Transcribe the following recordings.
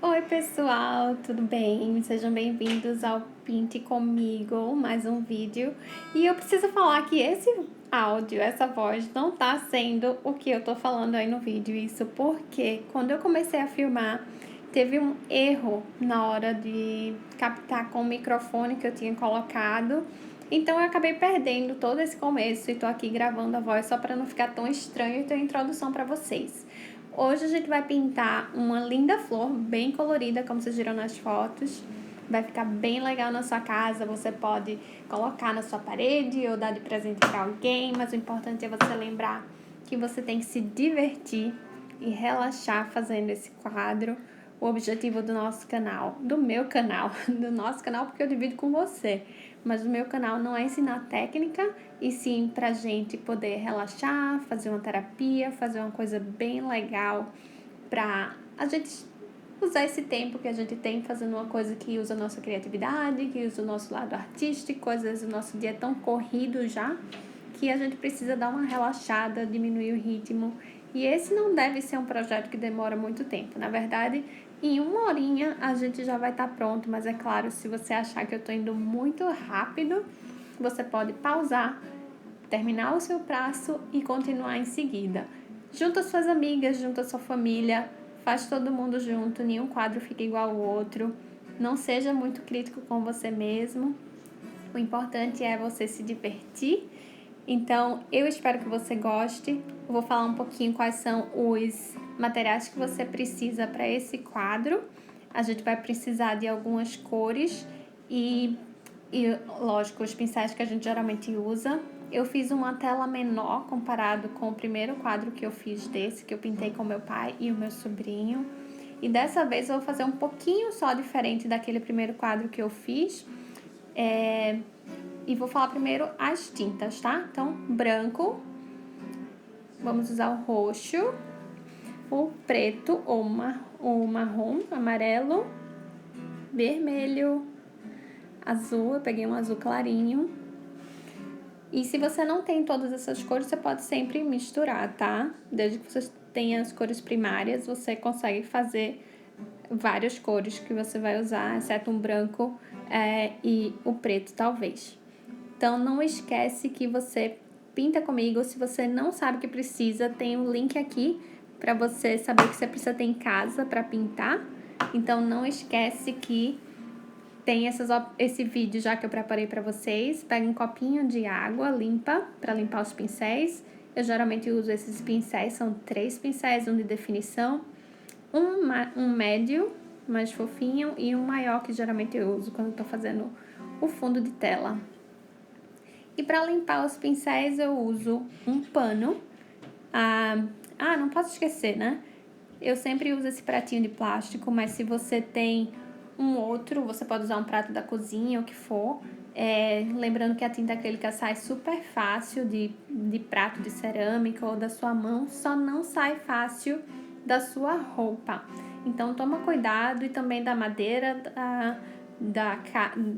Oi pessoal, tudo bem? Sejam bem-vindos ao Pinte Comigo, mais um vídeo. E eu preciso falar que esse áudio, essa voz, não tá sendo o que eu tô falando aí no vídeo. Isso porque quando eu comecei a filmar, teve um erro na hora de captar com o microfone que eu tinha colocado. Então eu acabei perdendo todo esse começo e tô aqui gravando a voz só para não ficar tão estranho e ter uma introdução para vocês. Hoje a gente vai pintar uma linda flor, bem colorida, como vocês viram nas fotos. Vai ficar bem legal na sua casa, você pode colocar na sua parede ou dar de presente para alguém, mas o importante é você lembrar que você tem que se divertir e relaxar fazendo esse quadro. O objetivo do nosso canal, do meu canal, do nosso canal porque eu divido com você, mas o meu canal não é ensinar técnica, e sim pra gente poder relaxar, fazer uma terapia, fazer uma coisa bem legal pra a gente usar esse tempo que a gente tem fazendo uma coisa que usa a nossa criatividade, que usa o nosso lado artístico. Às vezes o nosso dia é tão corrido já que a gente precisa dar uma relaxada, diminuir o ritmo. E esse não deve ser um projeto que demora muito tempo. Na verdade, em uma horinha a gente já vai estar pronto, mas é claro, se você achar que eu estou indo muito rápido, você pode pausar, terminar o seu prazo e continuar em seguida. Junta suas amigas, junta sua família, faz todo mundo junto, nenhum quadro fica igual ao outro. Não seja muito crítico com você mesmo. O importante é você se divertir. Então, eu espero que você goste. Eu vou falar um pouquinho quais são os materiais que você precisa para esse quadro. A gente vai precisar de algumas cores e, lógico, os pincéis que a gente geralmente usa. Eu fiz uma tela menor comparado com o primeiro quadro que eu fiz desse, que eu pintei com meu pai e o meu sobrinho. E dessa vez eu vou fazer um pouquinho só diferente daquele primeiro quadro que eu fiz. E vou falar primeiro as tintas, tá? Então, branco, vamos usar o roxo, o preto ou o marrom, amarelo, vermelho, azul, eu peguei um azul clarinho. E se você não tem todas essas cores, você pode sempre misturar, tá? Desde que você tenha as cores primárias, você consegue fazer várias cores que você vai usar, exceto um branco e o preto, talvez. Então, não esquece que você pinta comigo. Se você não sabe o que precisa, tem um link aqui para você saber o que você precisa ter em casa para pintar. Então, não esquece que tem esse vídeo já que eu preparei para vocês. Pega um copinho de água limpa para limpar os pincéis. Eu geralmente uso esses pincéis, são 3 pincéis, um de definição, um médio, mais fofinho, e um maior que geralmente eu uso quando eu tô fazendo o fundo de tela. E para limpar os pincéis eu uso um pano. Não posso esquecer, né? Eu sempre uso esse pratinho de plástico, mas se você tem um outro, você pode usar um prato da cozinha, o que for. Lembrando que a tinta acrílica sai super fácil de prato de cerâmica ou da sua mão, só não sai fácil da sua roupa. Então toma cuidado, e também da madeira,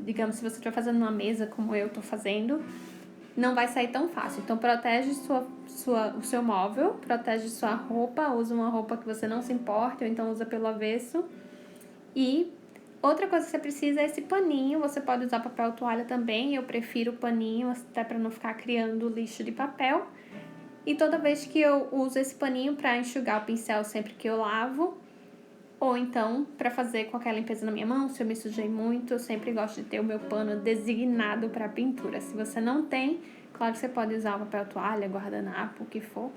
digamos, se você estiver fazendo uma mesa como eu estou fazendo, não vai sair tão fácil. Então protege o seu móvel, protege sua roupa, usa uma roupa que você não se importe, ou então usa pelo avesso. E outra coisa que você precisa é esse paninho. Você pode usar papel toalha também, eu prefiro paninho até para não ficar criando lixo de papel. E toda vez que eu uso esse paninho para enxugar o pincel sempre que eu lavo, ou então para fazer qualquer limpeza na minha mão, se eu me sujei muito, eu sempre gosto de ter o meu pano designado para pintura. Se você não tem, claro que você pode usar o papel toalha, guardanapo, o que for.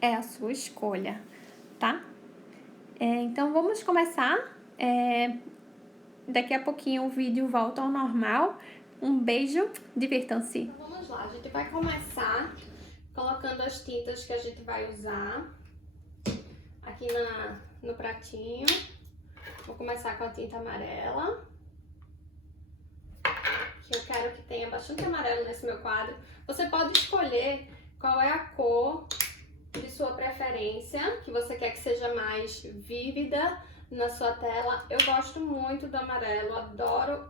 É a sua escolha, tá? Então vamos começar. Daqui a pouquinho o vídeo volta ao normal. Um beijo, divirtam-se. Então, vamos lá, a gente vai começar colocando as tintas que a gente vai usar aqui no pratinho. Vou começar com a tinta amarela, que eu quero que tenha bastante amarelo nesse meu quadro. Você pode escolher qual é a cor de sua preferência, que você quer que seja mais vívida na sua tela. Eu gosto muito do amarelo, adoro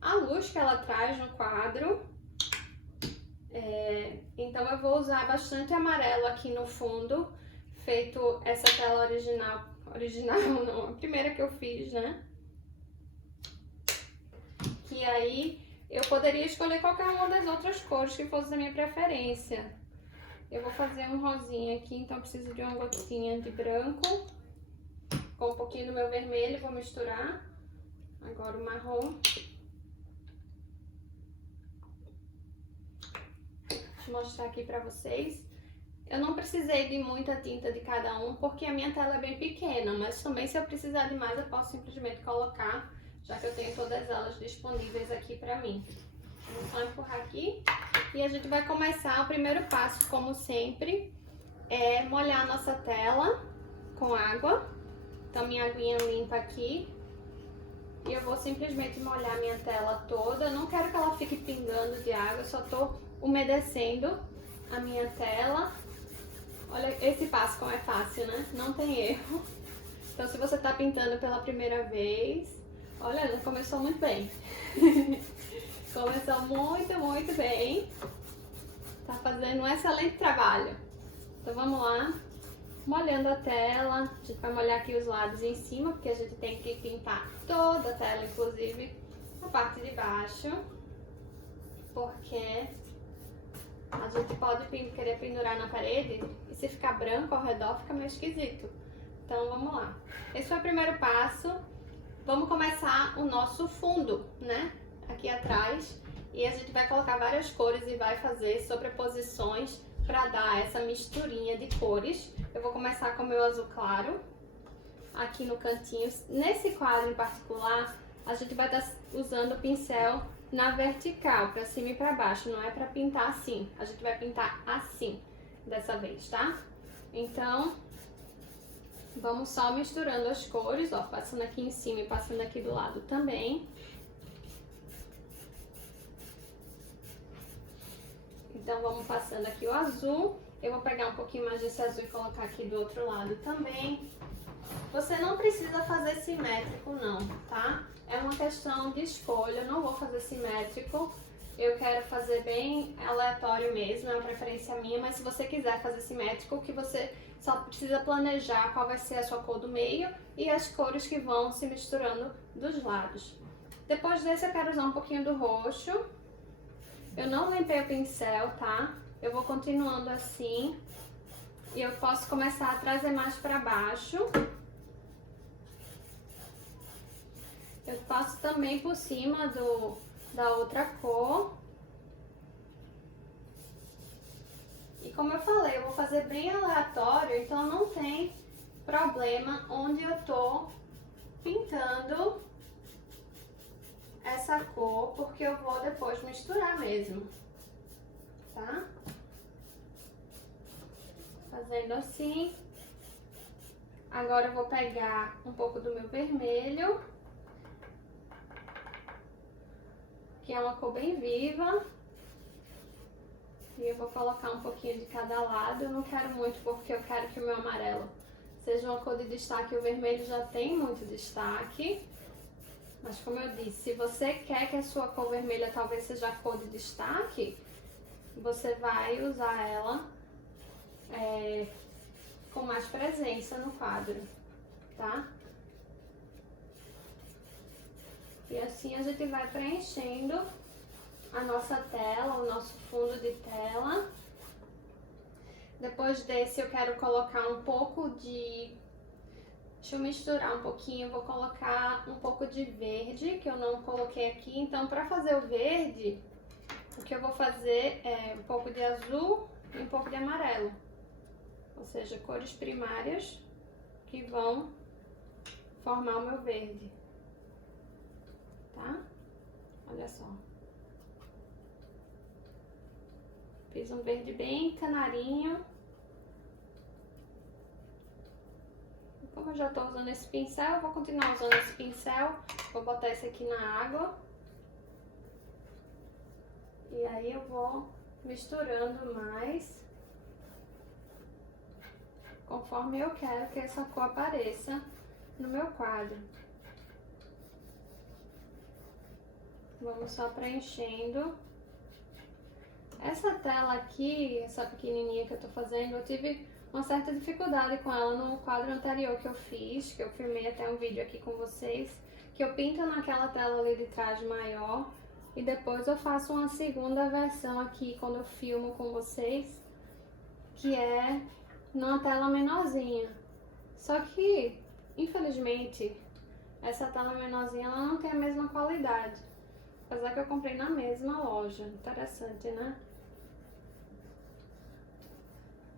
a luz que ela traz no quadro. Então eu vou usar bastante amarelo aqui no fundo, feito essa tela original não, a primeira que eu fiz, né? Que aí eu poderia escolher qualquer uma das outras cores que fosse da minha preferência. Eu vou fazer um rosinha aqui, então eu preciso de uma gotinha de branco com um pouquinho do meu vermelho, vou misturar. Agora o marrom. Deixa eu mostrar aqui pra vocês. Eu não precisei de muita tinta de cada um, porque a minha tela é bem pequena, mas também se eu precisar de mais, eu posso simplesmente colocar, já que eu tenho todas elas disponíveis aqui pra mim. Vou só empurrar aqui e a gente vai começar. O primeiro passo, como sempre, é molhar a nossa tela com água. Então, minha aguinha limpa aqui. E eu vou simplesmente molhar minha tela toda. Eu não quero que ela fique pingando de água, eu só tô umedecendo a minha tela. Olha esse passo como é fácil, né? Não tem erro. Então, se você tá pintando pela primeira vez, olha, já começou muito bem. Começou muito bem. Tá fazendo um excelente trabalho. Então vamos lá. Molhando a tela. A gente vai molhar aqui os lados em cima, porque a gente tem que pintar toda a tela, inclusive a parte de baixo. Porque a gente pode querer pendurar na parede e se ficar branco ao redor fica meio esquisito. Então vamos lá. Esse foi o primeiro passo. Vamos começar o nosso fundo, né? Aqui atrás, e a gente vai colocar várias cores e vai fazer sobreposições para dar essa misturinha de cores. Eu vou começar com o meu azul claro, aqui no cantinho. Nesse quadro em particular, a gente vai estar usando o pincel na vertical, para cima e para baixo, não é para pintar assim. A gente vai pintar assim, dessa vez, tá? Então, vamos só misturando as cores, ó, passando aqui em cima e passando aqui do lado também. Então, vamos passando aqui o azul. Eu vou pegar um pouquinho mais desse azul e colocar aqui do outro lado também. Você não precisa fazer simétrico não, tá? É uma questão de escolha, eu não vou fazer simétrico. Eu quero fazer bem aleatório mesmo, é uma preferência minha. Mas se você quiser fazer simétrico, que você só precisa planejar qual vai ser a sua cor do meio e as cores que vão se misturando dos lados. Depois desse eu quero usar um pouquinho do roxo. Eu não limpei o pincel, tá? Eu vou continuando assim. E eu posso começar a trazer mais pra baixo. Eu passo também por cima da outra cor. E como eu falei, eu vou fazer bem aleatório, então não tem problema onde eu tô pintando essa cor, porque eu vou depois misturar mesmo, tá? Fazendo assim. Agora eu vou pegar um pouco do meu vermelho, que é uma cor bem viva. E eu vou colocar um pouquinho de cada lado. Eu não quero muito porque eu quero que o meu amarelo seja uma cor de destaque. O vermelho já tem muito destaque. Mas como eu disse, se você quer que a sua cor vermelha talvez seja a cor de destaque, você vai usar ela com mais presença no quadro, tá? E assim a gente vai preenchendo a nossa tela, o nosso fundo de tela. Depois desse eu quero colocar um pouco de... Deixa eu misturar um pouquinho, vou colocar um pouco de verde, que eu não coloquei aqui. Então, para fazer o verde, o que eu vou fazer é um pouco de azul e um pouco de amarelo. Ou seja, cores primárias que vão formar o meu verde. Tá? Olha só. Fiz um verde bem canarinho. Como eu já tô usando esse pincel, eu vou continuar usando esse pincel. Vou botar esse aqui na água. E aí eu vou misturando mais, conforme eu quero que essa cor apareça no meu quadro. Vamos só preenchendo. Essa tela aqui, essa pequenininha que eu tô fazendo, eu tive uma certa dificuldade com ela no quadro anterior que eu fiz, que eu filmei até um vídeo aqui com vocês, que eu pinto naquela tela ali de trás maior e depois eu faço uma segunda versão aqui quando eu filmo com vocês, que é numa tela menorzinha. Só que, infelizmente, essa tela menorzinha ela não tem a mesma qualidade, apesar que eu comprei na mesma loja. Interessante, né?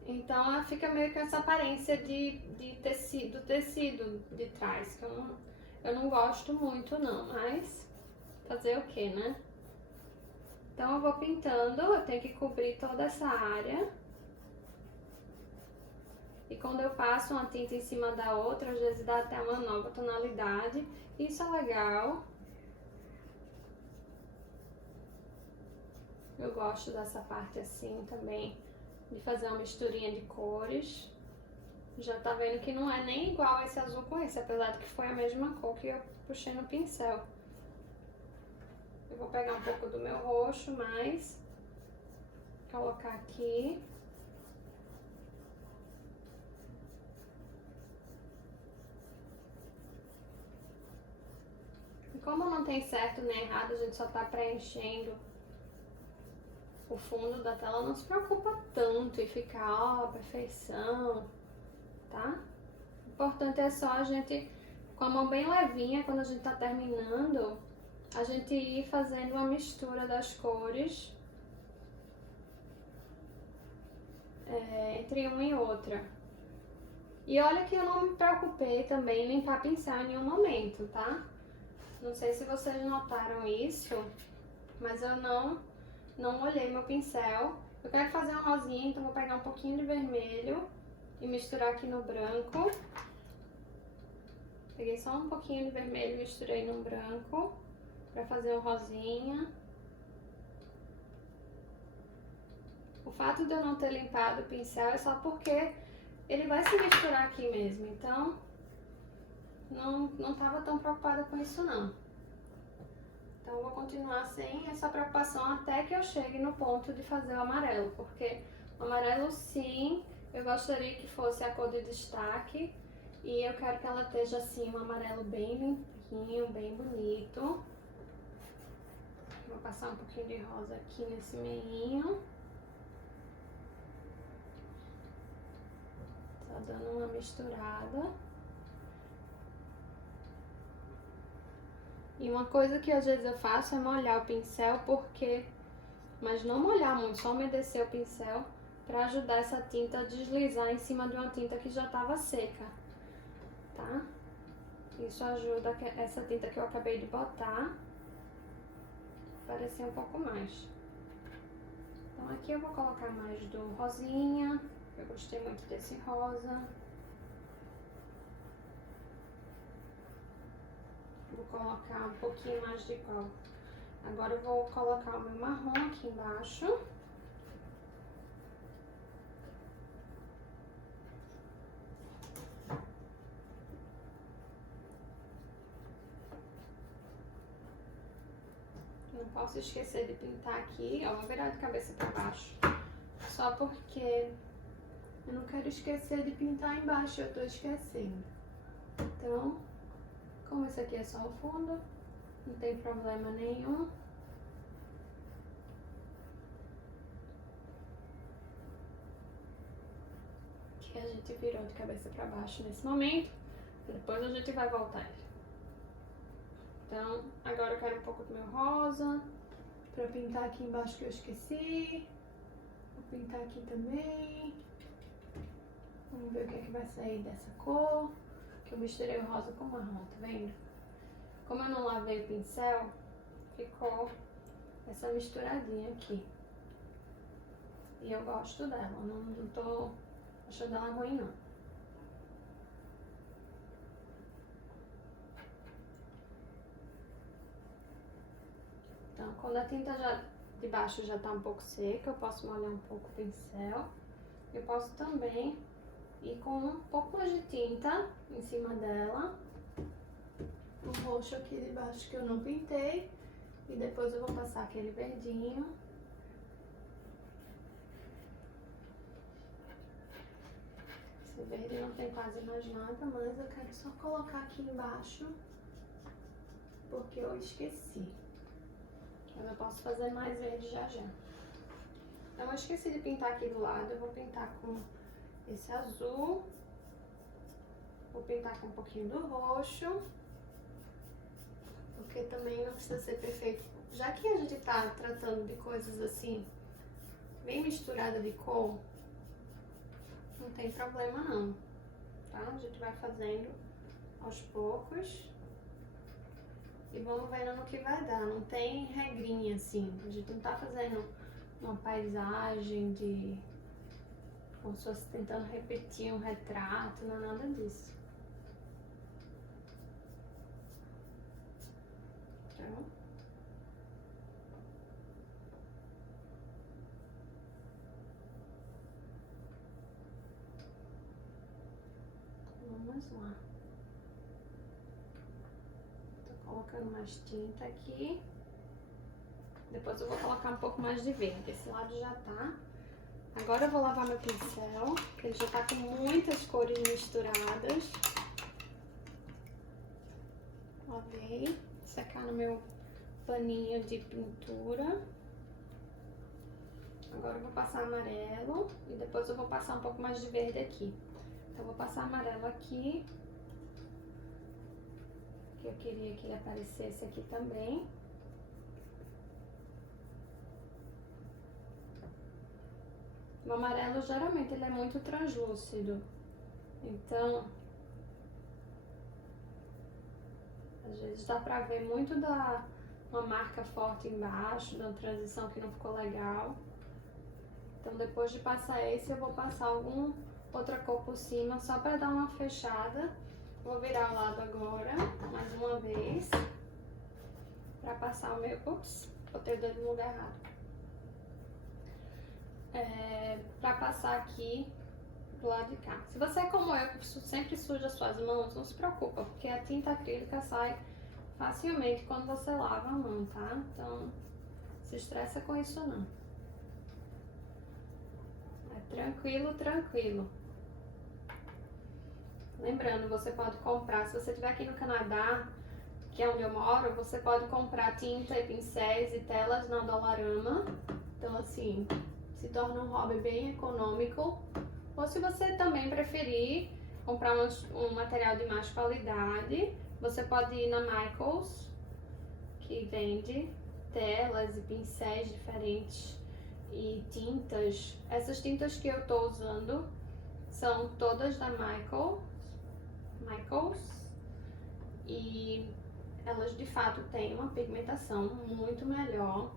Então ela fica meio com essa aparência de tecido de trás, que eu não gosto muito não, mas fazer o que, né? Então eu vou pintando, eu tenho que cobrir toda essa área. E quando eu passo uma tinta em cima da outra, às vezes dá até uma nova tonalidade. Isso é legal. Eu gosto dessa parte assim também, de fazer uma misturinha de cores. Já tá vendo que não é nem igual esse azul com esse, apesar de que foi a mesma cor que eu puxei no pincel. Eu vou pegar um pouco do meu roxo, mais colocar aqui. E como não tem certo nem errado, a gente só tá preenchendo o fundo da tela, não se preocupa tanto em ficar, ó, perfeição, tá? O importante é só a gente, com a mão bem levinha, quando a gente tá terminando, a gente ir fazendo uma mistura das cores entre uma e outra. E olha que eu não me preocupei também em limpar pincel em nenhum momento, tá? Não sei se vocês notaram isso, mas eu não molhei meu pincel. Eu quero fazer uma rosinha, então vou pegar um pouquinho de vermelho e misturar aqui no branco. Peguei só um pouquinho de vermelho e misturei no branco pra fazer uma rosinha. O fato de eu não ter limpado o pincel é só porque ele vai se misturar aqui mesmo, então não tava tão preocupada com isso não. Então eu vou continuar sem essa preocupação até que eu chegue no ponto de fazer o amarelo, porque o amarelo sim, eu gostaria que fosse a cor de destaque e eu quero que ela esteja assim, um amarelo bem limpinho, bem bonito. Vou passar um pouquinho de rosa aqui nesse meinho. Só dando uma misturada. E uma coisa que às vezes eu faço é molhar o pincel, mas não molhar muito, só umedecer o pincel para ajudar essa tinta a deslizar em cima de uma tinta que já estava seca, tá? Isso ajuda essa tinta que eu acabei de botar a aparecer um pouco mais. Então aqui eu vou colocar mais do rosinha, eu gostei muito desse rosa. Vou colocar um pouquinho mais de cor. Agora eu vou colocar o meu marrom aqui embaixo. Não posso esquecer de pintar aqui, ó, vou virar de cabeça para baixo. Só porque eu não quero esquecer de pintar embaixo, eu tô esquecendo. Então, como esse aqui é só o fundo, não tem problema nenhum. Que a gente virou de cabeça para baixo nesse momento, depois a gente vai voltar ele. Então, agora eu quero um pouco do meu rosa, pra pintar aqui embaixo que eu esqueci. Vou pintar aqui também. Vamos ver o que é que vai sair dessa cor, que eu misturei o rosa com o marrom, tá vendo? Como eu não lavei o pincel, ficou essa misturadinha aqui. E eu gosto dela, não tô achando ela ruim não. Então, quando a tinta de baixo já tá um pouco seca, eu posso molhar um pouco o pincel. Eu posso também ir com um pouco mais de tinta em cima dela. O roxo aqui de baixo que eu não pintei. E depois eu vou passar aquele verdinho. Esse verde não tem quase mais nada, mas eu quero só colocar aqui embaixo, porque eu esqueci. Mas eu posso fazer mais verde já já. Então eu esqueci de pintar aqui do lado, eu vou pintar com esse azul. Vou pintar com um pouquinho do roxo, porque também não precisa ser perfeito. Já que a gente tá tratando de coisas assim, bem misturada de cor, não tem problema não, tá? A gente vai fazendo aos poucos e vamos vendo no que vai dar. Não tem regrinha assim, a gente não tá fazendo uma paisagem de... como se fosse tentando repetir um retrato, não é nada disso. Então, vamos lá. Tô colocando mais tinta aqui. Depois eu vou colocar um pouco mais de verde. Esse lado já tá. Agora eu vou lavar meu pincel, que ele já tá com muitas cores misturadas. Lavei. Secar no meu paninho de pintura. Agora eu vou passar amarelo e depois eu vou passar um pouco mais de verde aqui. Então eu vou passar amarelo aqui, que eu queria que ele aparecesse aqui também. O amarelo geralmente ele é muito translúcido, então às vezes dá pra ver muito uma marca forte embaixo, da transição que não ficou legal. Então depois de passar esse eu vou passar alguma outra cor por cima só pra dar uma fechada. Vou virar o lado agora, mais uma vez, pra passar o meu... Ups, botei o dedo no lugar errado. Pra passar aqui do lado de cá. Se você é como eu, que sempre suja suas mãos, não se preocupa, porque a tinta acrílica sai facilmente quando você lava a mão, tá? Então, se estressa com isso não. É tranquilo, tranquilo. Lembrando, você pode comprar, se você estiver aqui no Canadá, que é onde eu moro, você pode comprar tinta e pincéis e telas na Dollarama. Então, assim, se torna um hobby bem econômico. Ou se você também preferir comprar um material de mais qualidade, você pode ir na Michaels, que vende telas e pincéis diferentes e tintas. Essas tintas que eu tô usando são todas da Michaels, e elas de fato têm uma pigmentação muito melhor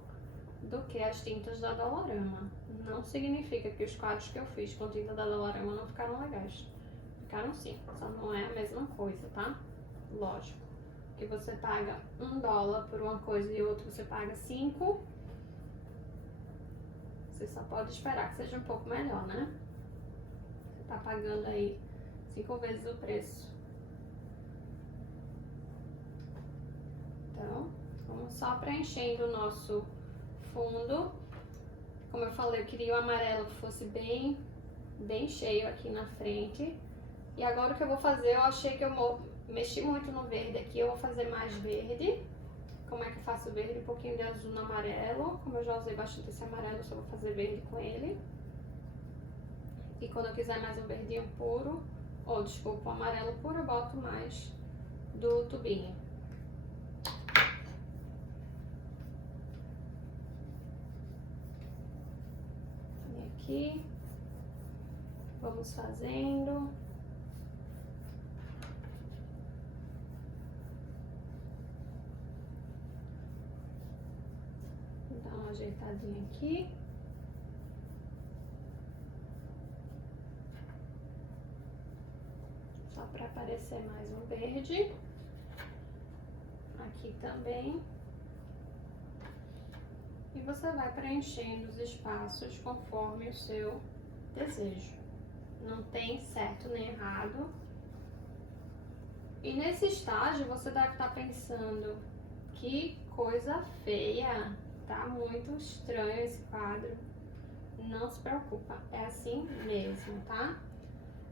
do que as tintas da Dollarama. Não significa que os quadros que eu fiz com tinta da Dollarama não ficaram legais. Ficaram sim, só não é a mesma coisa, tá? Lógico. Que você paga $1 por uma coisa e outra você paga 5. Você só pode esperar que seja um pouco melhor, né? Você tá pagando aí 5 vezes o preço. Então, vamos só preenchendo o nosso fundo. Como eu falei, eu queria o amarelo que fosse bem cheio aqui na frente. E agora o que eu vou fazer, eu achei que eu mexi muito no verde aqui, eu vou fazer mais verde. Como é que eu faço verde? Um pouquinho de azul no amarelo. Como eu já usei bastante esse amarelo, eu só vou fazer verde com ele. E quando eu quiser mais um verdinho puro, ou desculpa, um amarelo puro, eu boto mais do tubinho. E aqui, vamos fazendo. Vou dar uma ajeitadinha aqui. Só para aparecer mais um verde. Aqui também. E você vai preenchendo os espaços conforme o seu desejo. Não tem certo nem errado. E nesse estágio você deve estar pensando, que coisa feia, tá muito estranho esse quadro. Não se preocupa, é assim mesmo, tá?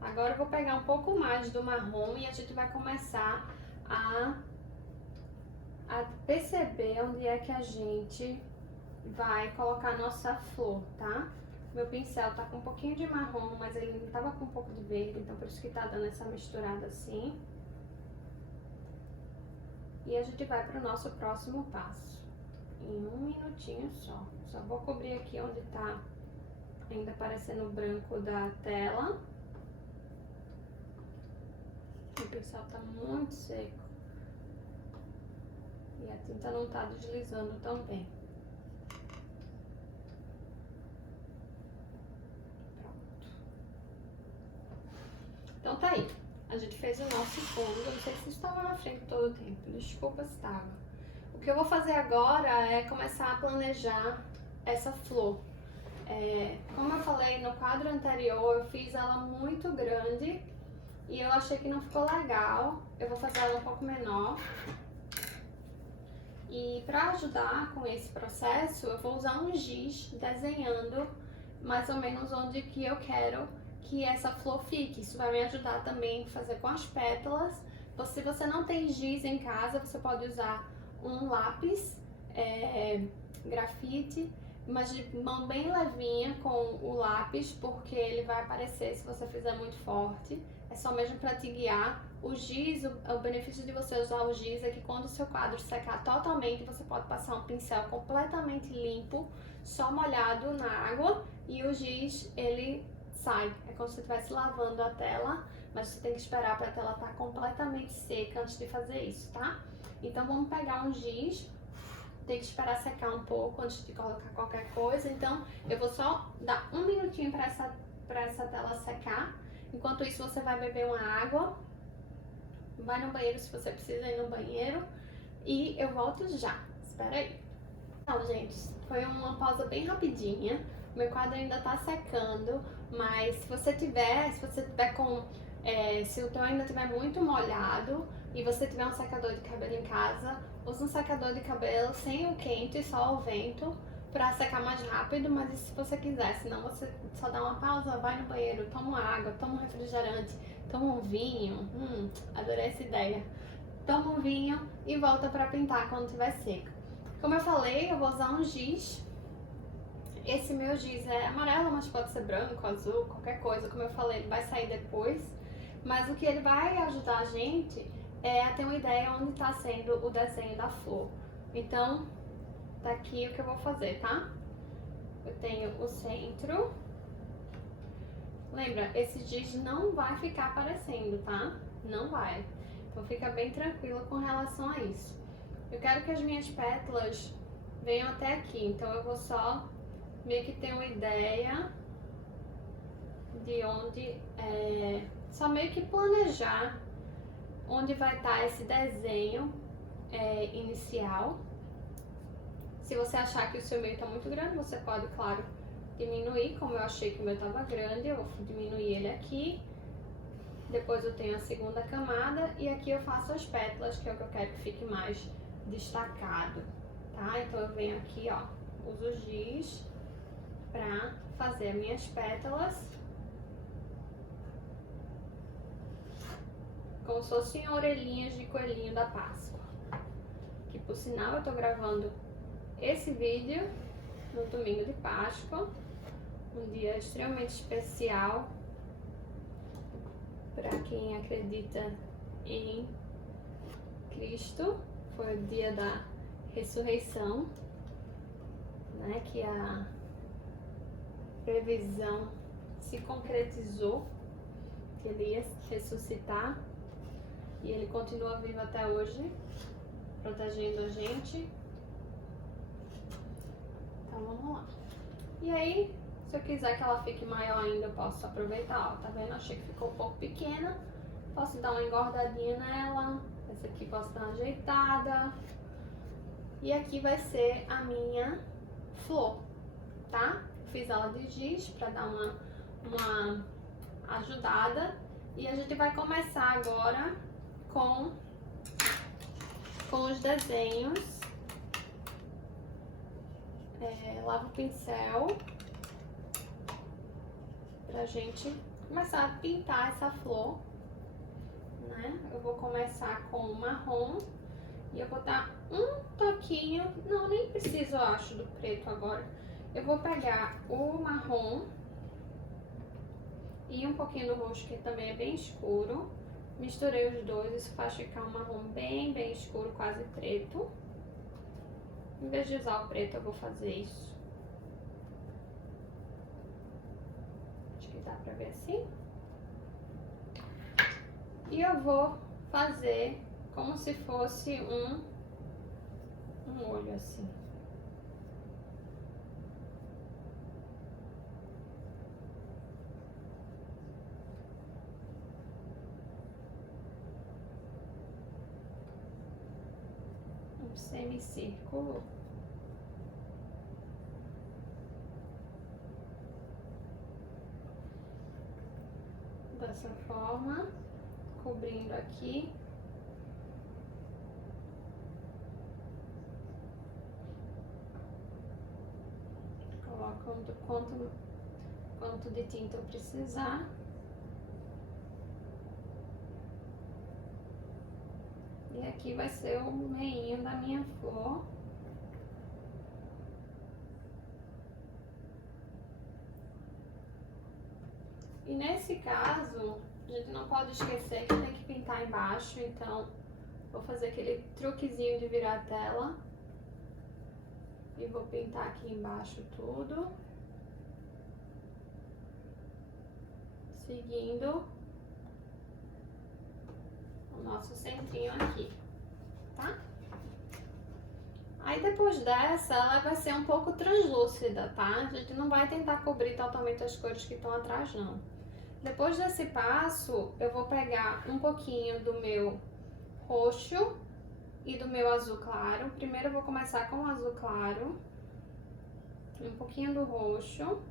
Agora eu vou pegar um pouco mais do marrom e a gente vai começar a perceber onde é que a gente vai colocar a nossa flor, tá? Meu pincel tá com um pouquinho de marrom, mas ele não tava com um pouco de verde, então por isso que tá dando essa misturada assim. E a gente vai pro nosso próximo passo, em um minutinho só. Só vou cobrir aqui onde tá ainda aparecendo o branco da tela. O pincel tá muito seco. E a tinta não tá deslizando tão bem. Então tá aí, a gente fez o nosso fundo. Eu não sei se estava na frente todo o tempo, desculpa se estava. O que eu vou fazer agora é começar a planejar essa flor. Como eu falei no quadro anterior, eu fiz ela muito grande e eu achei que não ficou legal. Eu vou fazer ela um pouco menor. E para ajudar com esse processo, eu vou usar um giz desenhando mais ou menos onde que eu quero que essa flor fique. Isso vai me ajudar também a fazer com as pétalas. Se você não tem giz em casa, você pode usar um lápis grafite, mas de mão bem levinha com o lápis, porque ele vai aparecer se você fizer muito forte. É só mesmo para te guiar. O giz, o benefício de você usar o giz é que quando o seu quadro secar totalmente, você pode passar um pincel completamente limpo, só molhado na água, e o giz, ele sai. É como se você estivesse lavando a tela, mas você tem que esperar para a tela estar completamente seca antes de fazer isso, tá? Então vamos pegar um giz, tem que esperar secar um pouco antes de colocar qualquer coisa. Então eu vou só dar um minutinho para essa tela secar. Enquanto isso você vai beber uma água, vai no banheiro se você precisa ir no banheiro e eu volto já. Espera aí. Então, gente, foi uma pausa bem rapidinha. Meu quadro ainda tá secando, mas se você tiver com se o teu ainda tiver muito molhado e você tiver um secador de cabelo em casa, use um secador de cabelo sem o quente, só o vento, para secar mais rápido. Mas isso se você quiser, senão você só dá uma pausa, vai no banheiro, toma uma água, toma um refrigerante, toma um vinho. Adorei essa ideia. Toma um vinho e volta para pintar quando tiver seco. Como eu falei, eu vou usar um giz. Esse meu giz é amarelo, mas pode ser branco, azul, qualquer coisa. Como eu falei, ele vai sair depois. Mas o que ele vai ajudar a gente é a ter uma ideia onde está sendo o desenho da flor. Então, tá aqui o que eu vou fazer, tá? Eu tenho o centro. Lembra, esse giz não vai ficar aparecendo, tá? Não vai. Então fica bem tranquila com relação a isso. Eu quero que as minhas pétalas venham até aqui, então eu vou só meio que ter uma ideia de onde, só meio que planejar onde vai estar esse desenho inicial. Se você achar que o seu meio está muito grande, você pode, claro, diminuir. Como eu achei que o meu estava grande, eu vou diminuir ele aqui. Depois eu tenho a segunda camada e aqui eu faço as pétalas, que é o que eu quero que fique mais destacado, tá? Então eu venho aqui, ó, uso o giz pra fazer as minhas pétalas, como se fossem orelhinhas de coelhinho da Páscoa. Que por sinal eu tô gravando esse vídeo no domingo de Páscoa, um dia extremamente especial para quem acredita em Cristo. Foi o dia da ressurreição, né, que a previsão se concretizou, que ele ia ressuscitar, e ele continua vivo até hoje, protegendo a gente. Então vamos lá. E aí, se eu quiser que ela fique maior ainda, eu posso aproveitar, ó, tá vendo? Achei que ficou um pouco pequena, posso dar uma engordadinha nela. Essa aqui posso dar uma ajeitada. E aqui vai ser a minha flor, tá? Fiz ela de giz pra dar uma ajudada. E a gente vai começar agora com os desenhos. Lava o pincel pra gente começar a pintar essa flor, né? Eu vou começar com o marrom e eu vou dar um toquinho, não, nem preciso, eu acho, do preto agora. Eu vou pegar o marrom e um pouquinho do roxo, que também é bem escuro. Misturei os dois, isso faz ficar um marrom bem escuro, quase preto. Em vez de usar o preto, eu vou fazer isso. Acho que dá pra ver assim. E eu vou fazer como se fosse um olho assim. Um semicírculo. Dessa forma, cobrindo aqui. Coloco quanto de tinta eu precisar. E aqui vai ser o meinho da minha flor. E nesse caso, a gente não pode esquecer que tem que pintar embaixo, então vou fazer aquele truquezinho de virar a tela. E vou pintar aqui embaixo tudo. Seguindo o nosso centrinho aqui, tá? Aí depois dessa, ela vai ser um pouco translúcida, tá? A gente não vai tentar cobrir totalmente as cores que estão atrás, não. Depois desse passo, eu vou pegar um pouquinho do meu roxo e do meu azul claro. Primeiro eu vou começar com o azul claro, um pouquinho do roxo.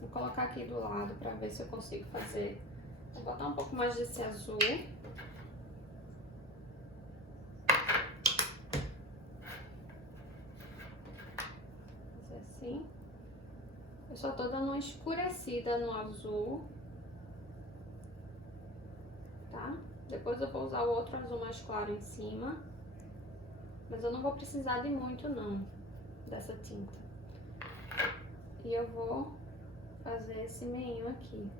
Vou colocar aqui do lado pra ver se eu consigo fazer. Vou botar um pouco mais desse azul. Fazer assim. Eu só tô dando uma escurecida no azul. Tá? Depois eu vou usar o outro azul mais claro em cima. Mas eu não vou precisar de muito não, dessa tinta. E eu vou fazer esse meinho aqui.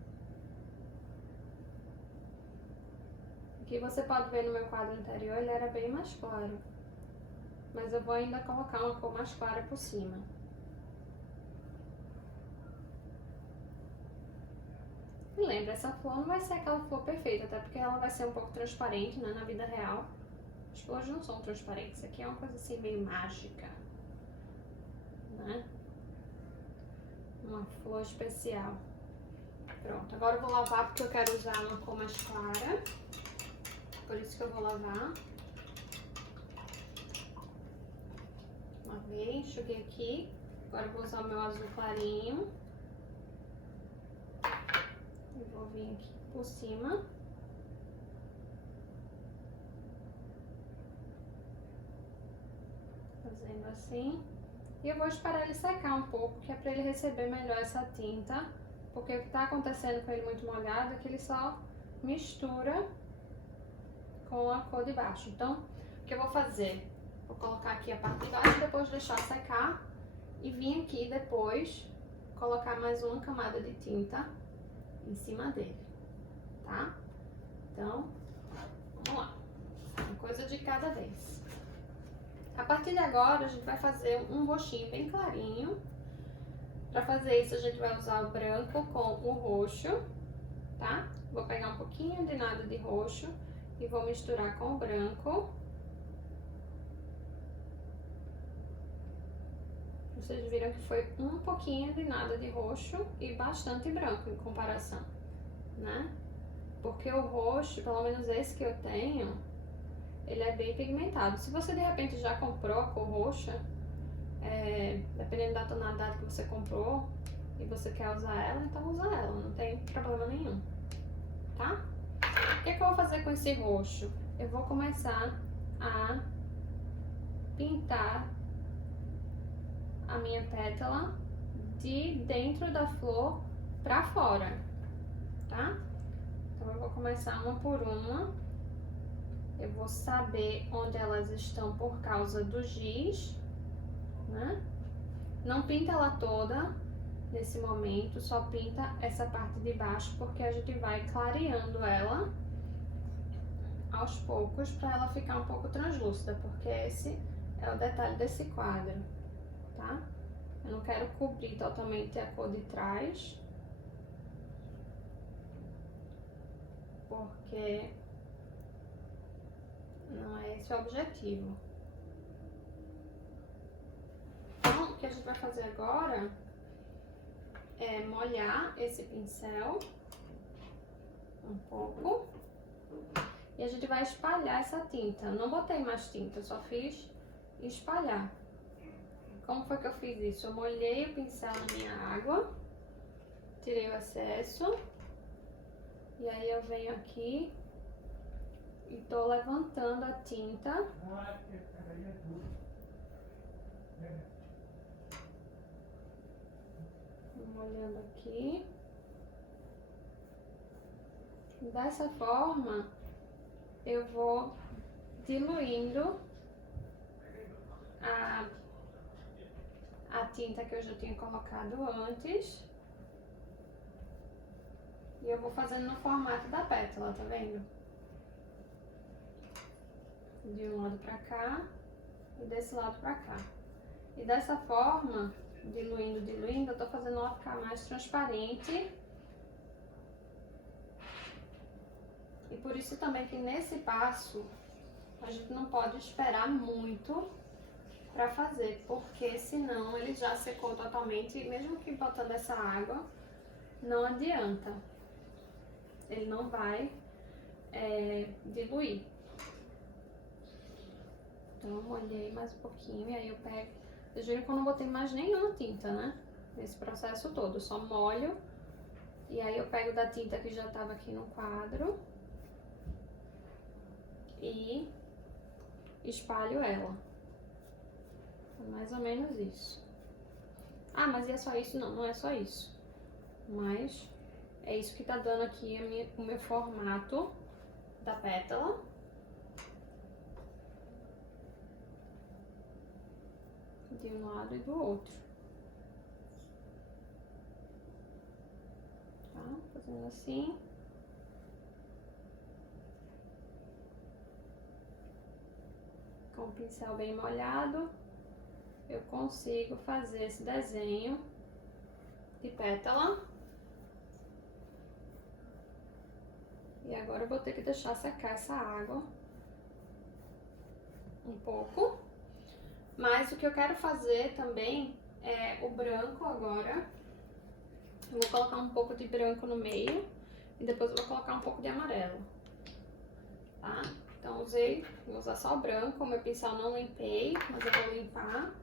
Aqui você pode ver no meu quadro anterior, ele era bem mais claro. Mas eu vou ainda colocar uma cor mais clara por cima. E lembra, essa flor não vai ser aquela flor perfeita, até porque ela vai ser um pouco transparente, né, na vida real. As flores não são transparentes, aqui é uma coisa assim meio mágica, né? Uma flor especial. Pronto, agora eu vou lavar porque eu quero usar uma cor mais clara. Por isso que eu vou lavar. Lavei, enxuguei aqui. Agora eu vou usar o meu azul clarinho. E vou vir aqui por cima. Fazendo assim. E eu vou esperar ele secar um pouco, que é pra ele receber melhor essa tinta. Porque o que tá acontecendo com ele muito molhado é que ele só mistura com a cor de baixo. Então, o que eu vou fazer? Vou colocar aqui a parte de baixo, depois deixar secar. E vir aqui depois colocar mais uma camada de tinta em cima dele, tá? Então, vamos lá. Uma coisa de cada vez. A partir de agora, a gente vai fazer um roxinho bem clarinho. Pra fazer isso, a gente vai usar o branco com o roxo, tá? Vou pegar um pouquinho de nada de roxo e vou misturar com o branco. Vocês viram que foi um pouquinho de nada de roxo e bastante branco em comparação, né? Porque o roxo, pelo menos esse que eu tenho, ele é bem pigmentado. Se você de repente já comprou a cor roxa, dependendo da tonalidade que você comprou e você quer usar ela, então usa ela, não tem problema nenhum, tá? O que é que eu vou fazer com esse roxo? Eu vou começar a pintar a minha pétala de dentro da flor pra fora, tá? Então eu vou começar uma por uma. Eu vou saber onde elas estão por causa do giz, né? Não pinta ela toda nesse momento, só pinta essa parte de baixo, porque a gente vai clareando ela aos poucos para ela ficar um pouco translúcida, porque esse é o detalhe desse quadro, tá? Eu não quero cobrir totalmente a cor de trás, porque não é esse o objetivo. Então, o que a gente vai fazer agora é molhar esse pincel um pouco e a gente vai espalhar essa tinta. Eu não botei mais tinta, eu só fiz espalhar. Como foi que eu fiz isso? Eu molhei o pincel na minha água, tirei o excesso e aí eu venho aqui e tô levantando a tinta. Molhando aqui. Dessa forma, eu vou diluindo a tinta que eu já tinha colocado antes. E eu vou fazendo no formato da pétala, tá vendo? De um lado pra cá e desse lado pra cá. E dessa forma, diluindo, eu tô fazendo ela ficar mais transparente. E por isso também que nesse passo, a gente não pode esperar muito pra fazer, porque senão ele já secou totalmente, e mesmo que botando essa água, não adianta. Ele não vai diluir. Então eu molhei mais um pouquinho e aí eu pego. Vocês viram que eu não botei mais nenhuma tinta, né? Nesse processo todo, eu só molho. E aí eu pego da tinta que já tava aqui no quadro e espalho ela. É mais ou menos isso. Ah, mas é só isso? Não, não é só isso. Mas é isso que tá dando aqui o meu formato da pétala. De um lado e do outro. Tá? Fazendo assim. Com o pincel bem molhado, eu consigo fazer esse desenho de pétala. E agora eu vou ter que deixar secar essa água um pouco. Mas o que eu quero fazer também é o branco agora. Eu vou colocar um pouco de branco no meio e depois eu vou colocar um pouco de amarelo, tá? Então vou usar só o branco, o meu pincel não limpei, mas eu vou limpar.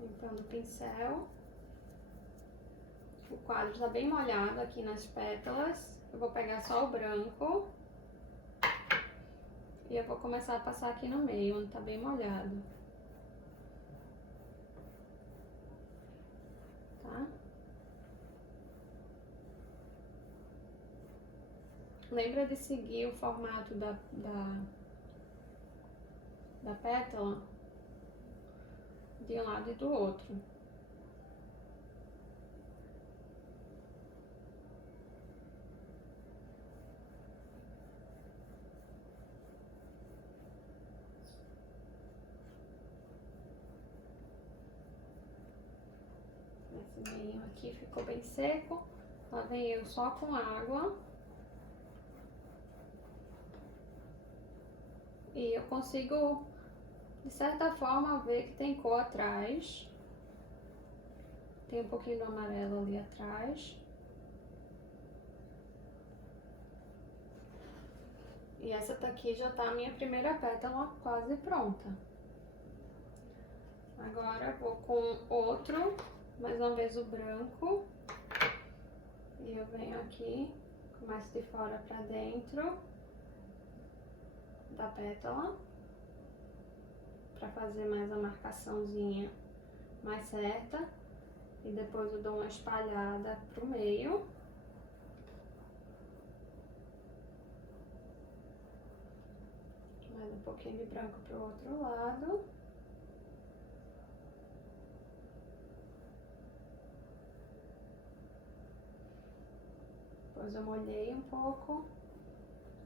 Limpando o pincel. O quadro está bem molhado aqui nas pétalas. Eu vou pegar só o branco. E eu vou começar a passar aqui no meio, onde tá bem molhado. Tá? Lembra de seguir o formato da pétala de um lado e do outro. Esse meio aqui ficou bem seco. Lá vem eu só com água. E eu consigo, de certa forma, ver que tem cor atrás. Tem um pouquinho do amarelo ali atrás. E essa daqui já tá a minha primeira pétala quase pronta. Agora eu vou com outro, mais uma vez o branco. E eu venho aqui, começo de fora pra dentro da pétala, pra fazer mais a marcaçãozinha mais certa. E depois eu dou uma espalhada pro meio. Mais um pouquinho de branco pro outro lado. Depois eu molhei um pouco,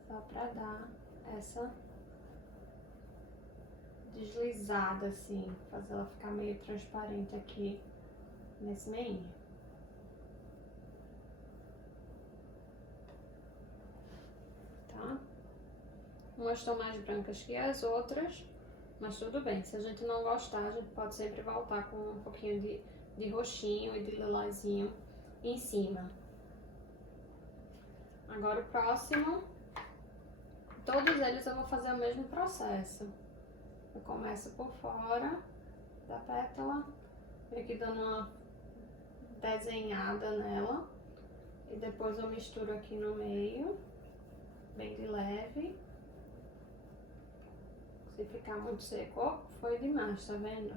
só pra dar essa deslizada assim, fazer ela ficar meio transparente aqui nesse meinho. Tá? Umas estão mais brancas que as outras, mas tudo bem. Se a gente não gostar, a gente pode sempre voltar com um pouquinho de roxinho e de lilazinho em cima. Agora o próximo, todos eles eu vou fazer o mesmo processo. Eu começo por fora da pétala, venho aqui dando uma desenhada nela e depois eu misturo aqui no meio, bem de leve. Se ficar muito seco, foi demais, tá vendo?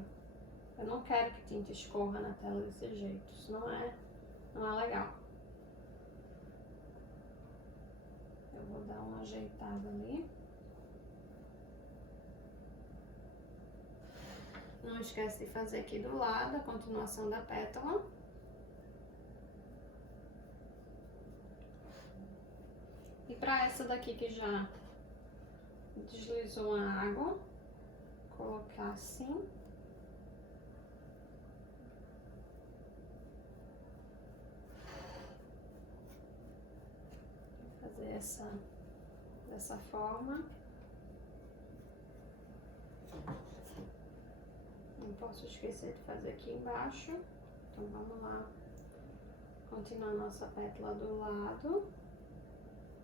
Eu não quero que tinta escorra na tela desse jeito, isso não é legal. Eu vou dar uma ajeitada ali. Não esquece de fazer aqui do lado a continuação da pétala. E pra essa daqui que já deslizou a água, colocar assim. Fazer dessa forma. Não posso esquecer de fazer aqui embaixo. Então vamos lá. Continuar nossa pétala do lado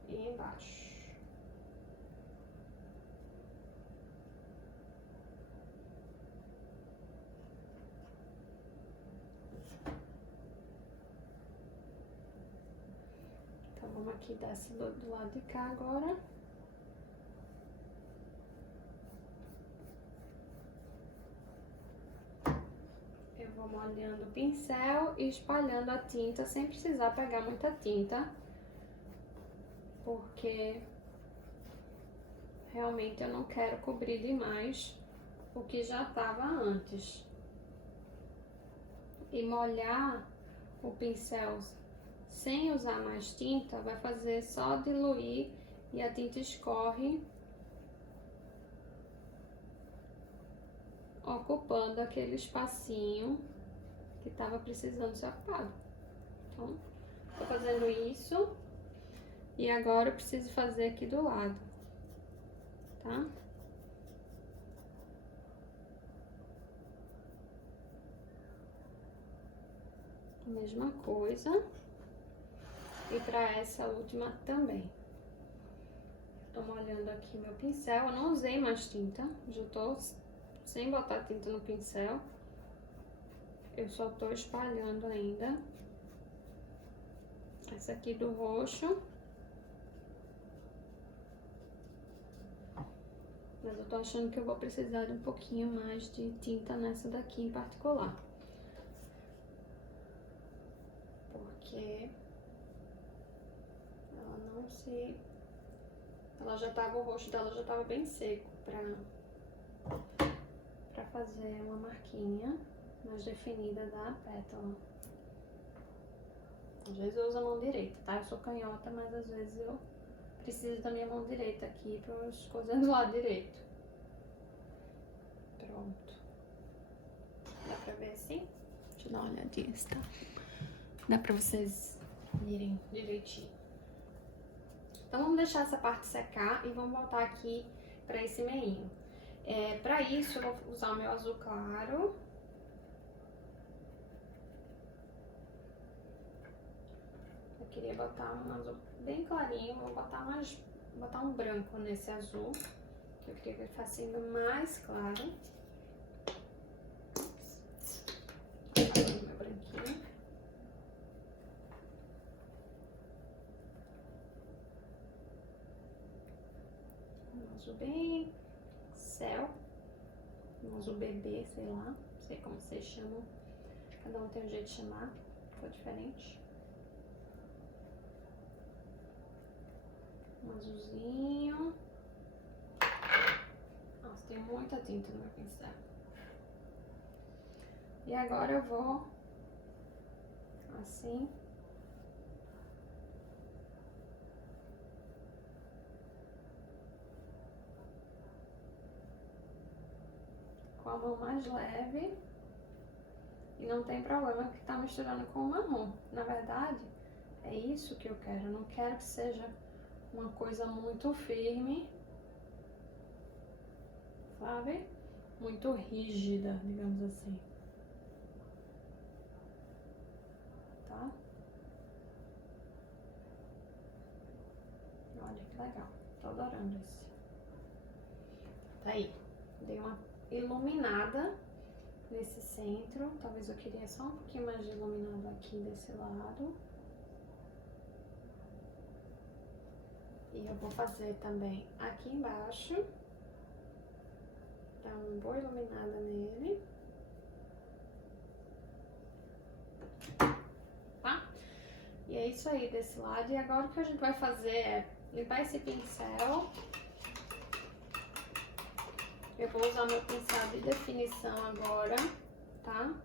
e embaixo. Então vamos aqui desse do lado de cá agora. Eu vou molhando o pincel e espalhando a tinta sem precisar pegar muita tinta, porque realmente eu não quero cobrir demais o que já estava antes. E molhar o pincel sem usar mais tinta vai fazer só diluir e a tinta escorre, ocupando aquele espacinho que estava precisando ser ocupado. Então, tô fazendo isso e agora eu preciso fazer aqui do lado, tá? Mesma coisa. E pra essa última também. Tô molhando aqui meu pincel, eu não usei mais tinta, já tô sem botar tinta no pincel. Eu só tô espalhando ainda. Essa aqui do roxo. Mas eu tô achando que eu vou precisar de um pouquinho mais de tinta nessa daqui em particular. Porque ela não se... Ela já tava, o roxo dela já tava bem seco pra fazer uma marquinha mais definida da pétala. Às vezes eu uso a mão direita, tá? Eu sou canhota, mas às vezes eu preciso da minha mão direita aqui para as coisas do lado direito. Pronto. Dá pra ver assim? Deixa eu dar uma olhadinha, tá? Dá pra vocês virem direitinho. Então vamos deixar essa parte secar e vamos voltar aqui para esse meinho. Para isso eu vou usar o meu azul claro. Eu queria botar um azul bem clarinho, vou botar um branco nesse azul, que eu queria que ele fosse ainda mais claro. Vou meu branquinho. Um azul bem céu, um azul bebê, sei lá, sei como vocês chamam. Cada um tem um jeito de chamar, ficou diferente. Um azulzinho. Nossa, tem muita tinta no meu pincel. E agora eu vou assim. Com a mão mais leve. E não tem problema que tá misturando com o marrom. Na verdade, é isso que eu quero. Eu não quero que seja uma coisa muito firme, sabe? Muito rígida, digamos assim. Tá? Olha que legal. Tô adorando esse. Tá aí. Dei uma iluminada nesse centro. Talvez eu queria só um pouquinho mais de iluminado aqui desse lado. E eu vou fazer também aqui embaixo. Dar uma boa iluminada nele. Tá? E é isso aí desse lado. E agora o que a gente vai fazer é limpar esse pincel. Eu vou usar meu pincel de definição agora, tá?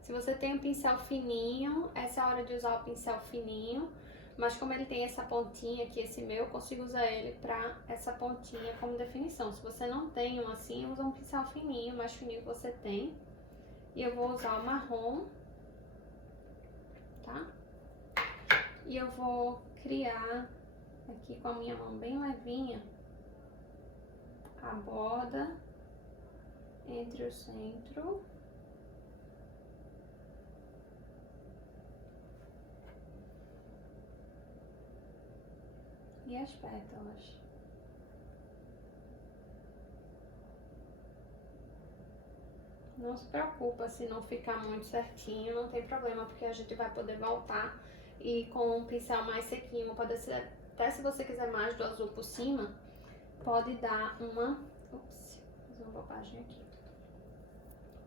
Se você tem um pincel fininho, essa é a hora de usar o pincel fininho. Mas como ele tem essa pontinha aqui, esse meu, eu consigo usar ele pra essa pontinha como definição. Se você não tem um assim, usa um pincel fininho, mais fininho que você tem. E eu vou usar o marrom, tá? E eu vou criar aqui com a minha mão bem levinha a borda entre o centro e as pétalas. Não se preocupa se não ficar muito certinho, não tem problema, porque a gente vai poder voltar e com um pincel mais sequinho, pode ser, até se você quiser mais do azul por cima, pode dar uma... Ups, fiz uma bobagem aqui.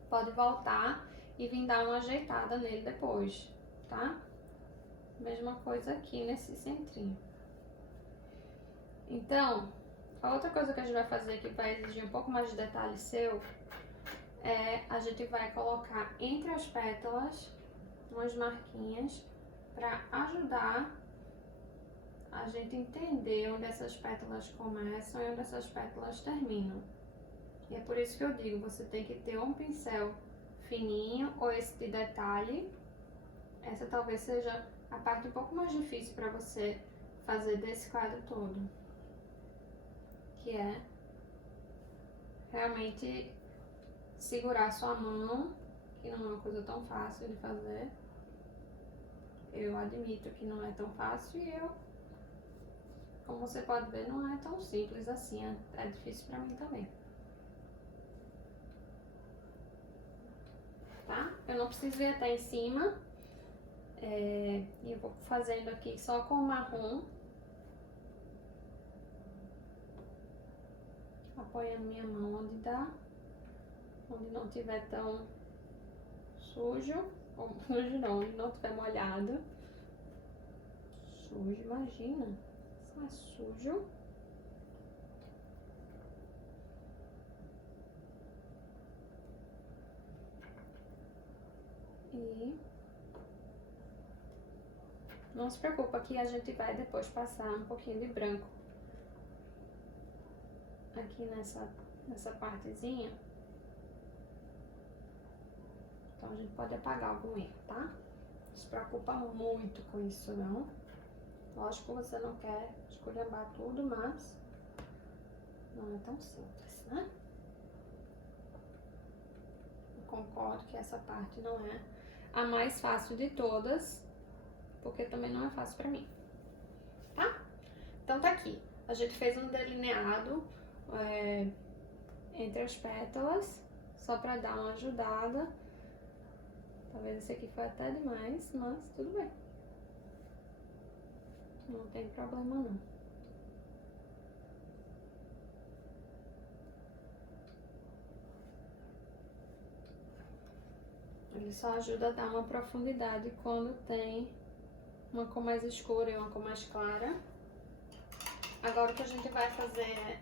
Pode voltar e vir dar uma ajeitada nele depois, tá? Mesma coisa aqui nesse centrinho. Então, a outra coisa que a gente vai fazer que vai exigir um pouco mais de detalhe seu a gente vai colocar entre as pétalas umas marquinhas para ajudar a gente entender onde essas pétalas começam e onde essas pétalas terminam. E é por isso que eu digo, você tem que ter um pincel fininho ou esse de detalhe. Essa talvez seja a parte um pouco mais difícil para você fazer desse quadro todo, que é realmente segurar sua mão, que não é uma coisa tão fácil de fazer. Eu admito que não é tão fácil e como você pode ver, não é tão simples assim, é difícil pra mim também. Tá? Eu não preciso ir até em cima, e eu vou fazendo aqui só com o marrom. Apoiando minha mão onde dá. Onde não tiver tão sujo, ou sujo não, onde não tiver molhado. Sujo, imagina, isso é sujo. E não se preocupa que a gente vai depois passar um pouquinho de branco aqui nessa partezinha. Então a gente pode apagar algum erro, tá? Não se preocupa muito com isso não. Lógico que você não quer esculhambar tudo, mas não é tão simples, né? Eu concordo que essa parte não é a mais fácil de todas, porque também não é fácil pra mim, tá? Então tá aqui, a gente fez um delineado entre as pétalas, só pra dar uma ajudada. Talvez esse aqui foi até demais, mas tudo bem. Não tem problema não. Ele só ajuda a dar uma profundidade quando tem uma cor mais escura e uma cor mais clara. Agora o que a gente vai fazer é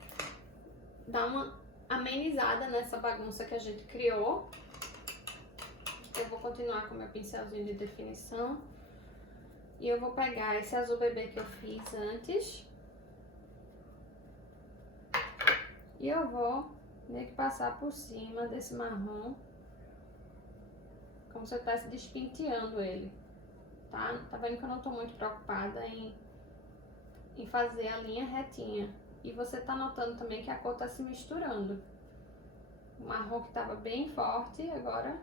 dar uma amenizada nessa bagunça que a gente criou. Eu vou continuar com meu pincelzinho de definição. E eu vou pegar esse azul bebê que eu fiz antes. E eu vou meio que passar por cima desse marrom. Como se eu estivesse despinteando ele. Tá vendo que eu não tô muito preocupada em fazer a linha retinha. E você tá notando também que a cor tá se misturando. O marrom que tava bem forte, agora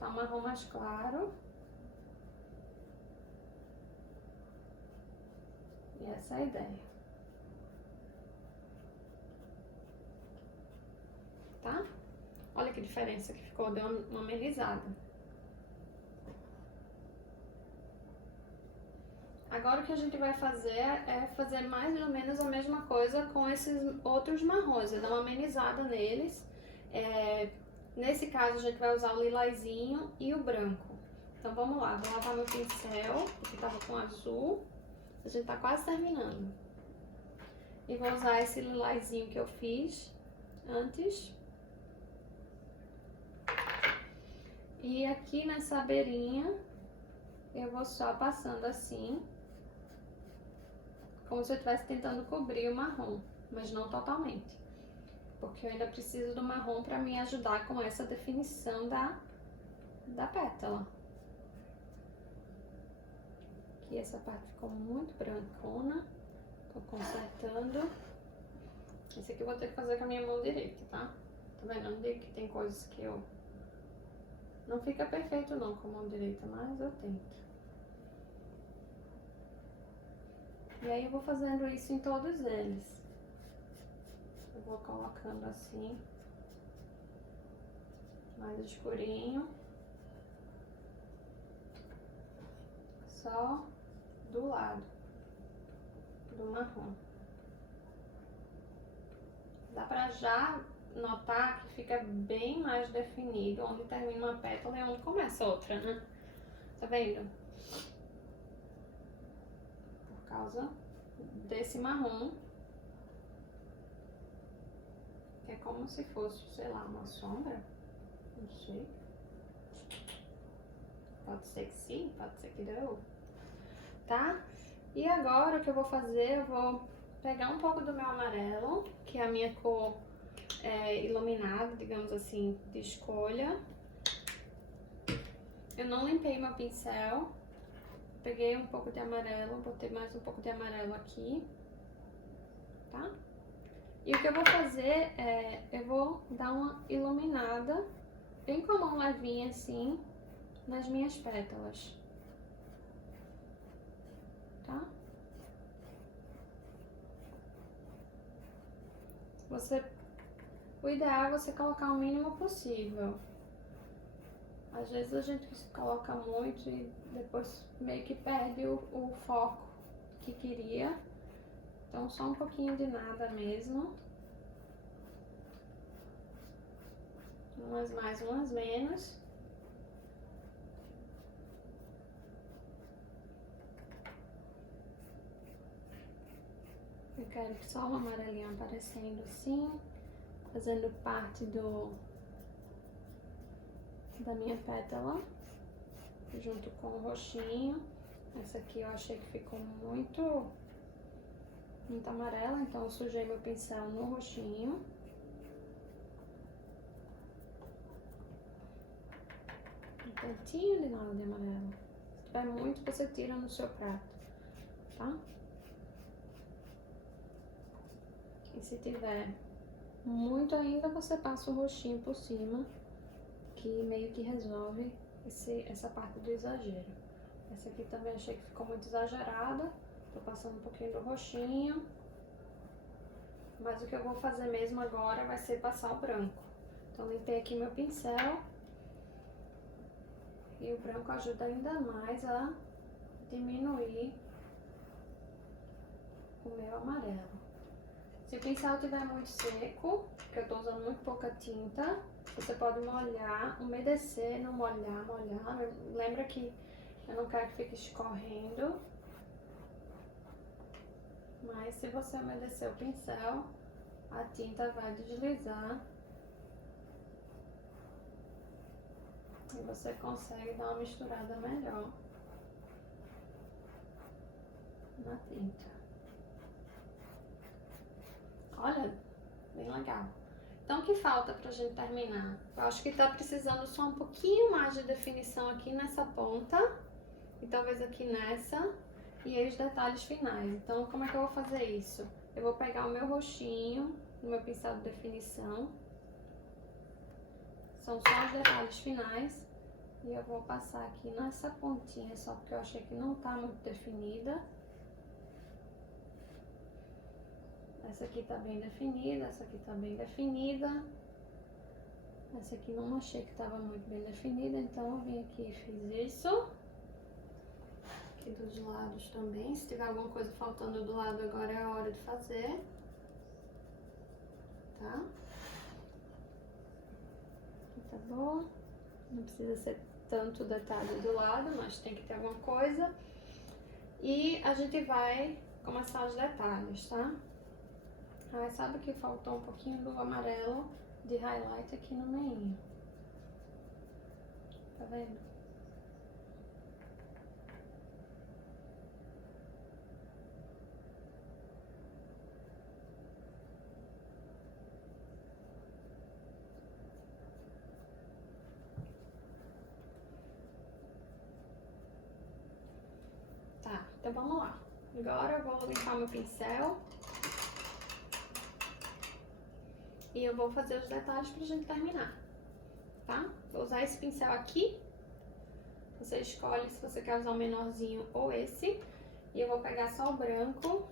tá um marrom mais claro. E essa é a ideia. Tá? Olha que diferença que ficou, deu uma amenizada. Agora o que a gente vai fazer é fazer mais ou menos a mesma coisa com esses outros marrons, é dar uma amenizada neles. Nesse caso a gente vai usar o lilazinho e o branco. Então vamos lá, vou lavar meu pincel, que tava com azul. A gente tá quase terminando. E vou usar esse lilazinho que eu fiz antes. E aqui nessa beirinha eu vou só passando assim, como se eu estivesse tentando cobrir o marrom, mas não totalmente. Porque eu ainda preciso do marrom para me ajudar com essa definição da pétala. Aqui essa parte ficou muito brancona, tô consertando. Esse aqui eu vou ter que fazer com a minha mão direita, tá? Tá vendo? Eu digo que tem coisas que eu... Não fica perfeito não com a mão direita, mas eu tento. E aí eu vou fazendo isso em todos eles. Eu vou colocando assim, mais escurinho. Só do lado do marrom. Dá pra já notar que fica bem mais definido onde termina uma pétala e onde começa outra, né? Tá vendo? Por causa desse marrom, que é como se fosse, sei lá, uma sombra. Não sei. Pode ser que sim, pode ser que não. Tá? E agora o que eu vou fazer, eu vou pegar um pouco do meu amarelo, que é a minha cor iluminada, digamos assim, de escolha. Eu não limpei meu pincel. Peguei um pouco de amarelo, botei mais um pouco de amarelo aqui, tá? E o que eu vou fazer eu vou dar uma iluminada, bem com a mão levinha assim, nas minhas pétalas, tá? O ideal é você colocar o mínimo possível. Às vezes a gente coloca muito e depois meio que perde o foco que queria. Então só um pouquinho de nada mesmo. Umas mais, umas menos. Eu quero que só o amarelinho aparecendo assim, fazendo parte da minha pétala, junto com o roxinho. Essa aqui eu achei que ficou muito amarela, então eu sujei meu pincel no roxinho. Um tantinho de nada de amarelo. Se tiver muito, você tira no seu prato, tá? E se tiver muito ainda, você passa o roxinho por cima, que meio que resolve essa parte do exagero. Essa aqui também achei que ficou muito exagerada. Tô passando um pouquinho do roxinho. Mas o que eu vou fazer mesmo agora vai ser passar o branco. Então limpei aqui meu pincel. E o branco ajuda ainda mais a diminuir o meu amarelo. Se o pincel estiver muito seco, porque eu tô usando muito pouca tinta, você pode molhar, umedecer, não molhar, molhar. Lembra que eu não quero que fique escorrendo. Mas se você umedecer o pincel, a tinta vai deslizar. E você consegue dar uma misturada melhor na tinta. Olha, bem legal. Então, o que falta pra gente terminar? Eu acho que tá precisando só um pouquinho mais de definição aqui nessa ponta. E talvez aqui nessa. E aí os detalhes finais. Então, como é que eu vou fazer isso? Eu vou pegar o meu roxinho, o meu pincel de definição. São só os detalhes finais. E eu vou passar aqui nessa pontinha, só porque eu achei que não tá muito definida. Essa aqui tá bem definida, essa aqui tá bem definida. Essa aqui não achei que tava muito bem definida, então eu vim aqui e fiz isso. Aqui dos lados também, se tiver alguma coisa faltando do lado agora é a hora de fazer. Tá? Aqui tá bom. Não precisa ser tanto detalhe do lado, mas tem que ter alguma coisa. E a gente vai começar os detalhes, tá? Ah, sabe que faltou um pouquinho do amarelo de highlight aqui no meio. Tá vendo? Tá, então vamos lá. Agora eu vou limpar meu pincel. E eu vou fazer os detalhes pra gente terminar, tá? Vou usar esse pincel aqui. Você escolhe se você quer usar o menorzinho ou esse. E eu vou pegar só o branco.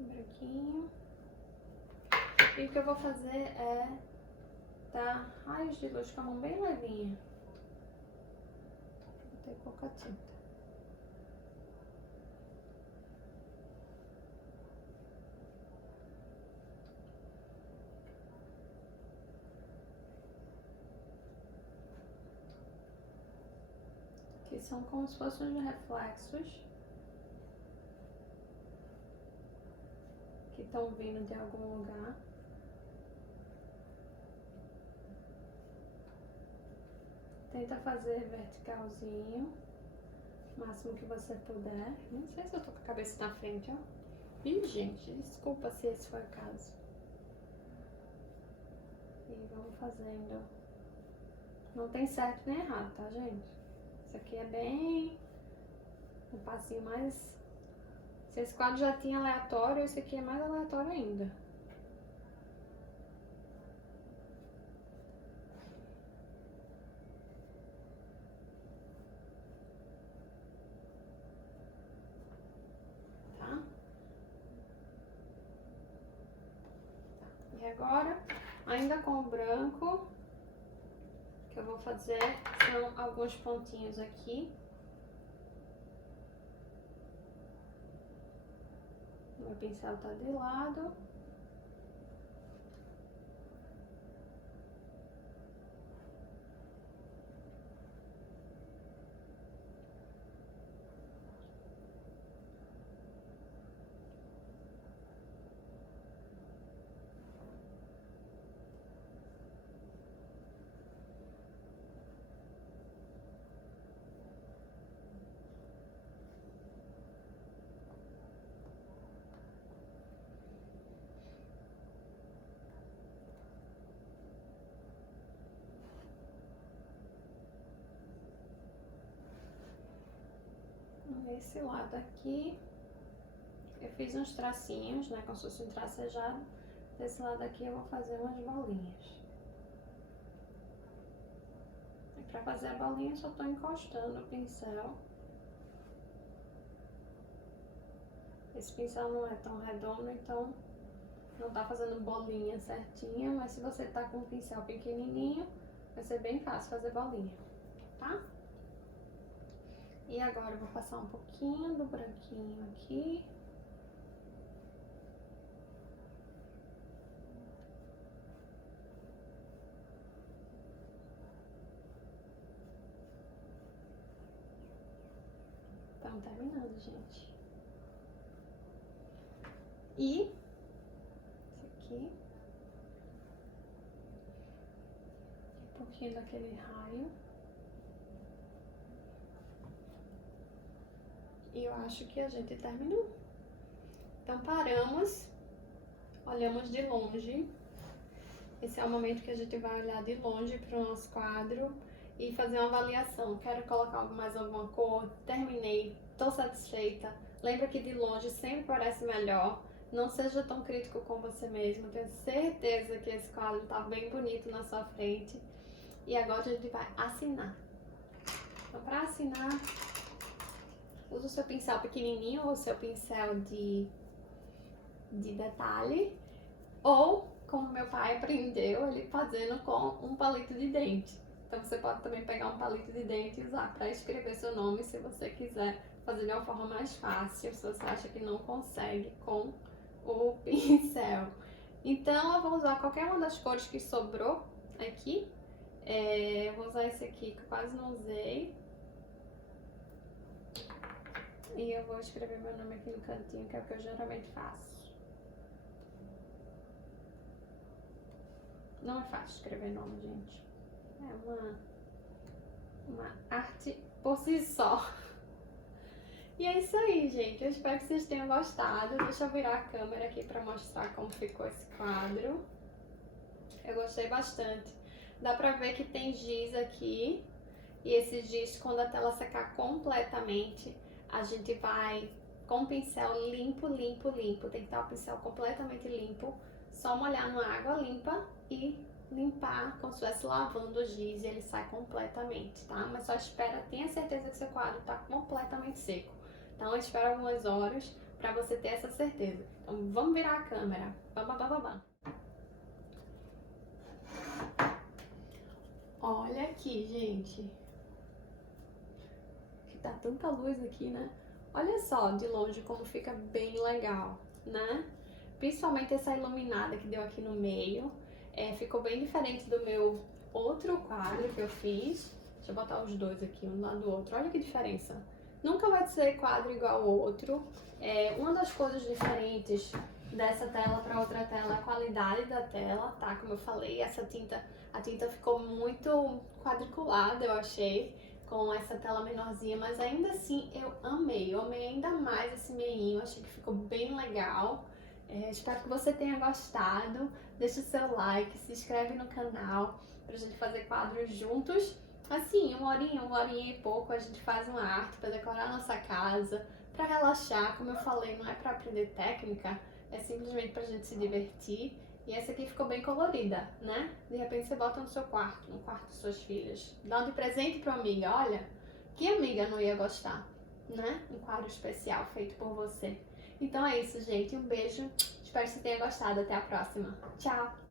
Branquinho. E o que eu vou fazer é dar raios de luz com a mão bem levinha. Vou ter pouca tinta. Que são como se fossem os reflexos que estão vindo de algum lugar. Tenta fazer verticalzinho, o máximo que você puder. Não sei se eu tô com a cabeça na frente, ó. Ih, gente, desculpa se esse foi o caso. E vamos fazendo. Não tem certo nem errado, tá, gente? Isso aqui é bem um passinho mais... Se esse quadro já tinha aleatório, esse aqui é mais aleatório ainda. Tá? E agora, ainda com o branco, o que eu vou fazer são alguns pontinhos aqui. Meu pincel tá de lado. Esse lado aqui, eu fiz uns tracinhos, né, como se fosse um tracejado. Desse lado aqui eu vou fazer umas bolinhas. E pra fazer a bolinha eu só tô encostando o pincel. Esse pincel não é tão redondo, então não tá fazendo bolinha certinha, mas se você tá com um pincel pequenininho, vai ser bem fácil fazer bolinha, tá? E agora eu vou passar um pouquinho do branquinho aqui. Estamos terminando, gente. E esse aqui. Um pouquinho daquele raio. E eu acho que a gente terminou. Então paramos, olhamos de longe. Esse é o momento que a gente vai olhar de longe para o nosso quadro e fazer uma avaliação. Quero colocar mais alguma cor? Terminei, estou satisfeita. Lembra que de longe sempre parece melhor. Não seja tão crítico com você mesmo. Tenho certeza que esse quadro está bem bonito na sua frente. E agora a gente vai assinar. Então, para assinar, usa o seu pincel pequenininho ou o seu pincel de detalhe, ou como meu pai aprendeu, ele fazendo com um palito de dente. Então você pode também pegar um palito de dente e usar para escrever seu nome se você quiser fazer de uma forma mais fácil, se você acha que não consegue com o pincel. Então eu vou usar qualquer uma das cores que sobrou aqui. Eu vou usar esse aqui que eu quase não usei. E eu vou escrever meu nome aqui no cantinho, que é o que eu geralmente faço. Não é fácil escrever nome, gente. É uma arte por si só. E é isso aí, gente. Eu espero que vocês tenham gostado. Deixa eu virar a câmera aqui pra mostrar como ficou esse quadro. Eu gostei bastante. Dá pra ver que tem giz aqui. E esse giz, quando a tela secar completamente, a gente vai com o pincel limpo, limpo, limpo. Tem que estar o pincel completamente limpo. Só molhar numa água limpa e limpar como se estivesse lavando o giz e ele sai completamente, tá? Mas só espera, tenha certeza que seu quadro está completamente seco. Então espera algumas horas para você ter essa certeza. Então vamos virar a câmera. Bam, bam, bam, bam, bam. Olha aqui, gente. Que tá tanta luz aqui, né? Olha só de longe como fica bem legal, né? Principalmente essa iluminada que deu aqui no meio. Ficou bem diferente do meu outro quadro que eu fiz. Deixa eu botar os dois aqui, um lado do outro. Olha que diferença. Nunca vai ser quadro igual ao outro. Uma das coisas diferentes dessa tela para outra tela é a qualidade da tela, tá? Como eu falei, a tinta ficou muito quadriculada, eu achei, com essa tela menorzinha, mas ainda assim eu amei ainda mais esse meinho, achei que ficou bem legal. Espero que você tenha gostado. Deixa o seu like, se inscreve no canal pra gente fazer quadros juntos. Assim, uma horinha e pouco a gente faz uma arte pra decorar a nossa casa, pra relaxar. Como eu falei, não é pra aprender técnica, é simplesmente pra gente se divertir. E essa aqui ficou bem colorida, né? De repente você bota no seu quarto, no quarto de suas filhas. Dá de presente pra amiga, olha. Que amiga não ia gostar, né? Um quadro especial feito por você. Então é isso, gente. Um beijo. Espero que você tenha gostado. Até a próxima. Tchau!